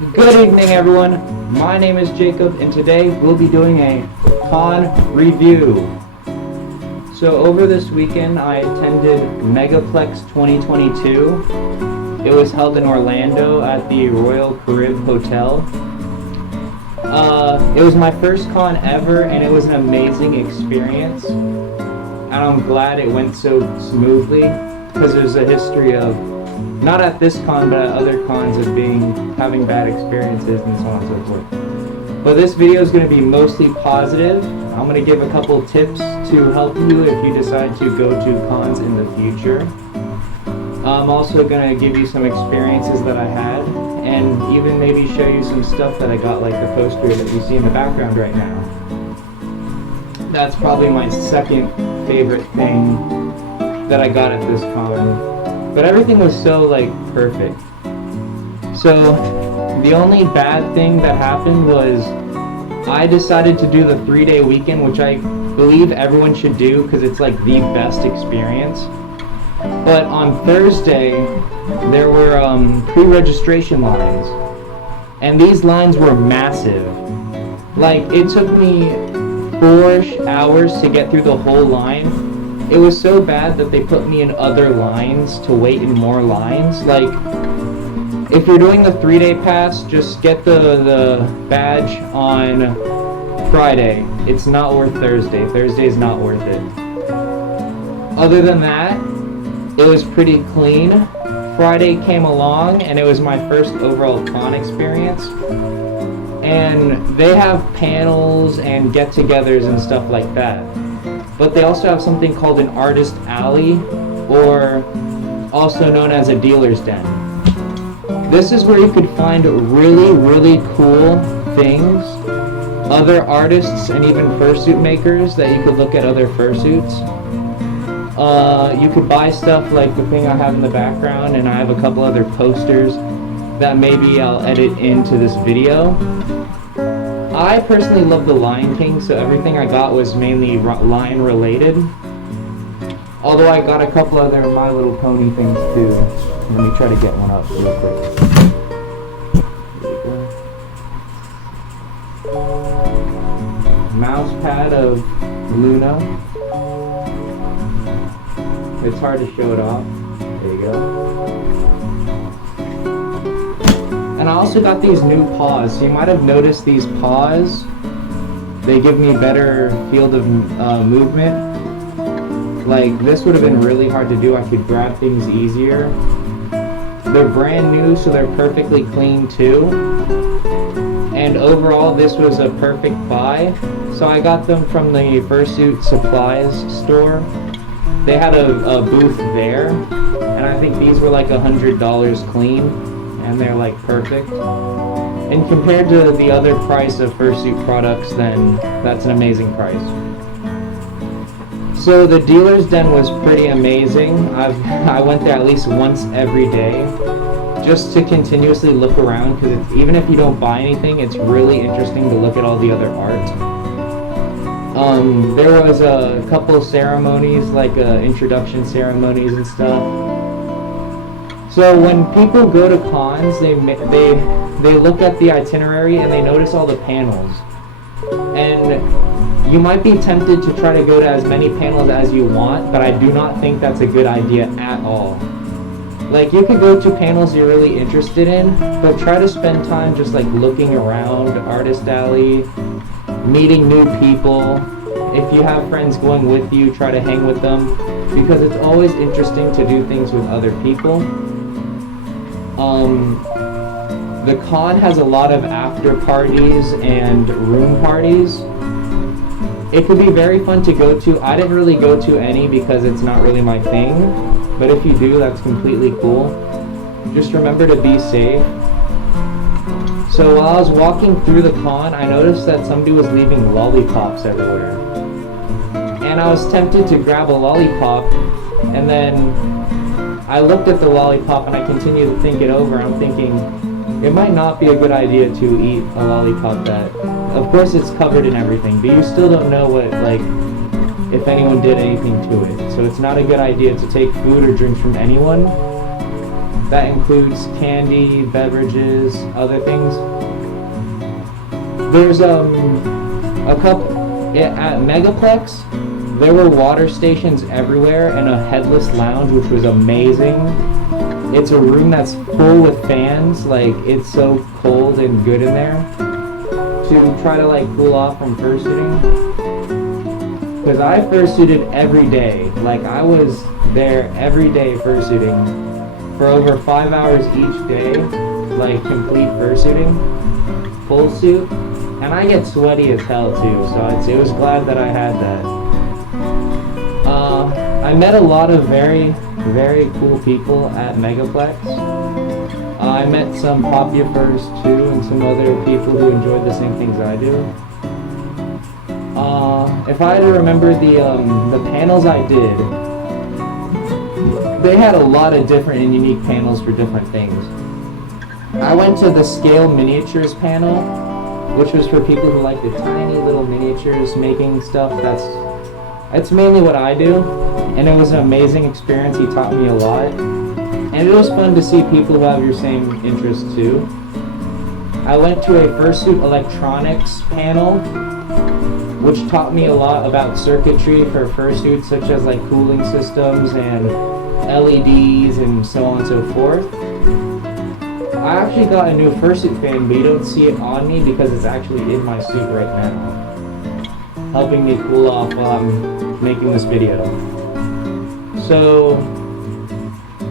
Good evening, everyone. My name is Jacob, and today we'll be doing a con review. So over this weekend, I attended Megaplex 2022. It was held in Orlando at the Royal Caribbean Hotel. It was my first con ever, and it was an amazing experience. And I'm glad it went so smoothly, because there's a history of, not at this con, but at other cons, of having bad experiences and so on and so forth. But this video is going to be mostly positive. I'm going to give a couple tips to help you if you decide to go to cons in the future. I'm also going to give you some experiences that I had, and even maybe show you some stuff that I got, like the poster that you see in the background right now. That's probably my second favorite thing that I got at this con. But everything was so, perfect. So, the only bad thing that happened was I decided to do the 3-day weekend, which I believe everyone should do because it's the best experience. But on Thursday, there were pre-registration lines. And these lines were massive. It took me 4 hours to get through the whole line. It was so bad that they put me in other lines to wait in more lines. If you're doing the 3-day pass, just get the badge on Friday. It's not worth Thursday. Thursday is not worth it. Other than that, it was pretty clean. Friday came along, and it was my first overall con experience. And they have panels and get-togethers and stuff like that. But they also have something called an artist alley, or also known as a dealer's den. This is where you could find really, really cool things, other artists, and even fursuit makers that you could look at other fursuits. You could buy stuff like the thing I have in the background, and I have a couple other posters that maybe I'll edit into this video. I personally love the Lion King, so everything I got was mainly lion related. Although I got a couple other My Little Pony things too. Let me try to get one up real quick. Mouse pad of Luna. It's hard to show it off. There you go. And I also got these new paws. So you might have noticed these paws. They give me better field of movement. This would have been really hard to do. I could grab things easier. They're brand new, so they're perfectly clean too. And overall, this was a perfect buy. So I got them from the Fursuit supplies store. They had a booth there, and I think these were $100 clean. And they're perfect. And compared to the other price of fursuit products, then that's an amazing price. So the dealer's den was pretty amazing. I went there at least once every day just to continuously look around, because even if you don't buy anything, it's really interesting to look at all the other art. There was a couple ceremonies, introduction ceremonies and stuff. So when people go to cons, they look at the itinerary and they notice all the panels. And you might be tempted to try to go to as many panels as you want, but I do not think that's a good idea at all. You could go to panels you're really interested in, but try to spend time just looking around Artist Alley, meeting new people. If you have friends going with you, try to hang with them, because it's always interesting to do things with other people. The con has a lot of after parties and room parties. It could be very fun to go to. I didn't really go to any because it's not really my thing, but if you do, that's completely cool. Just remember to be safe. So while I was walking through the con, I noticed that somebody was leaving lollipops everywhere. And I was tempted to grab a lollipop, and then I looked at the lollipop and I continued to think it over. I'm thinking, it might not be a good idea to eat a lollipop that, of course it's covered in everything, but you still don't know what, if anyone did anything to it. So it's not a good idea to take food or drinks from anyone. That includes candy, beverages, other things. There's a couple at Megaplex. There were water stations everywhere and a headless lounge, which was amazing. It's a room that's full with fans. Like, it's so cold and good in there to try to like cool off from fursuiting. Because I fursuited every day. Like, I was there every day fursuiting for over 5 hours each day, like complete fursuiting, full suit. And I get sweaty as hell too, so I was glad that I had that. I met a lot of very, very cool people at Megaplex. I met some Populars too, and some other people who enjoyed the same things I do. If I had to remember the panels I did, they had a lot of different and unique panels for different things. I went to the scale miniatures panel, which was for people who like the tiny little miniatures, making stuff. That's mainly what I do, and it was an amazing experience. He taught me a lot, and it was fun to see people who have your same interests too. I went to a Fursuit electronics panel, which taught me a lot about circuitry for fursuits, such as like cooling systems and LEDs and so on and so forth. I actually got a new fursuit fan, but you don't see it on me because it's actually in my suit right now, helping me cool off while I'm making this video. So,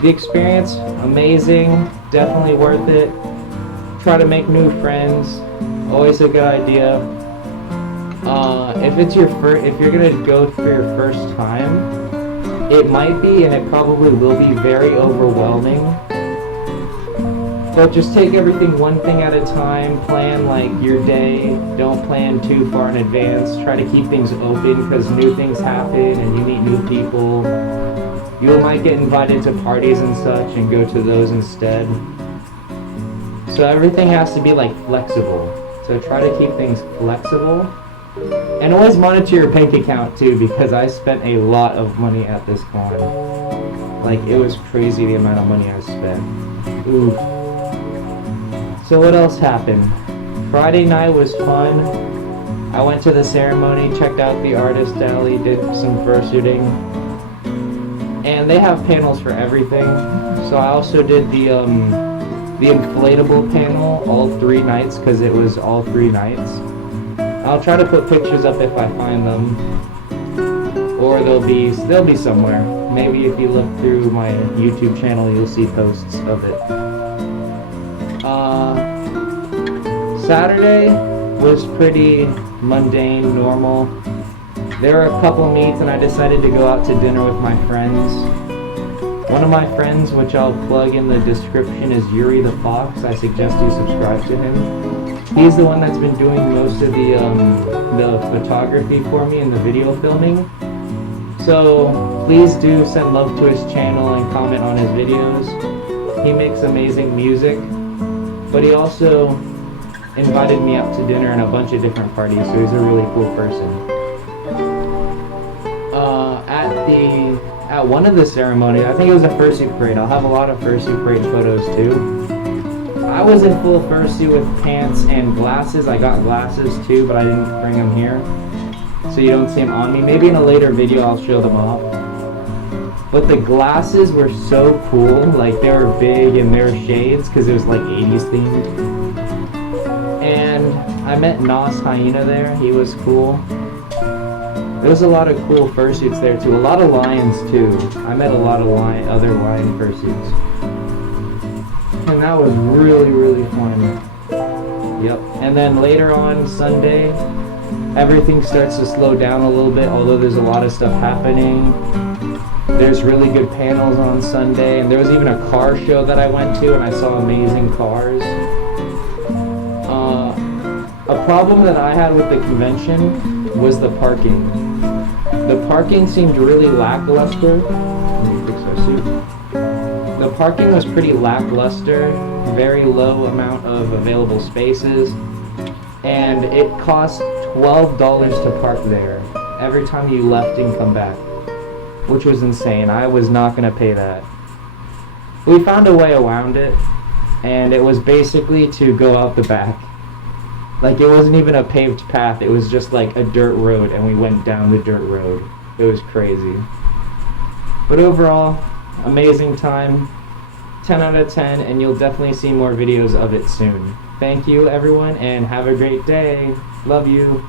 the experience, amazing, definitely worth it. Try to make new friends, always a good idea. If you're gonna go for your first time, it might be, and it probably will be, very overwhelming. But just take everything one thing at a time. Plan like your day. Don't plan too far in advance. Try to keep things open because new things happen and you meet new people. You might get invited to parties and such and go to those instead. So everything has to be like flexible. So try to keep things flexible. And always monitor your bank account too, because I spent a lot of money at this con. Like, it was crazy the amount of money I spent. Ooh. So what else happened? Friday night was fun. I went to the ceremony, checked out the artist alley, did some fursuiting. And they have panels for everything. So I also did the inflatable panel all 3 nights, because it was all 3 nights. I'll try to put pictures up if I find them, or they'll be somewhere. Maybe if you look through my YouTube channel, you'll see posts of it. Saturday was pretty mundane, normal. There were a couple meets, and I decided to go out to dinner with my friends. One of my friends, which I'll plug in the description, is Yuri the Fox. I suggest you subscribe to him. He's the one that's been doing most of the photography for me and the video filming. So please do send love to his channel and comment on his videos. He makes amazing music, but he also invited me out to dinner and a bunch of different parties, so he's a really cool person. At one of the ceremonies, I think it was a fursuit parade. I'll have a lot of fursuit parade photos too. I was in full fursuit with pants and glasses. I got glasses too, but I didn't bring them here, so you don't see them on me. Maybe in a later video I'll show them off. But the glasses were so cool. Like, they were big and they were shades because it was like 80s themed. And I met Nos Hyena there. He was cool. There was a lot of cool fursuits there too. A lot of lions too. I met a lot of other lion fursuits. And that was really, really fun. Yep. And then later on Sunday, everything starts to slow down a little bit, although there's a lot of stuff happening. There's really good panels on Sunday, and there was even a car show that I went to, and I saw amazing cars. A problem that I had with the convention was the parking. The parking seemed really lackluster. Let me fix our suit. The parking was pretty lackluster, very low amount of available spaces, and it cost $12 to park there every time you left and come back, which was insane. I was not going to pay that. We found a way around it, and it was basically to go out the back. Like, it wasn't even a paved path, it was just like a dirt road, and we went down the dirt road. It was crazy. But overall, amazing time. 10 out of 10, and you'll definitely see more videos of it soon. Thank you, everyone, and have a great day. Love you.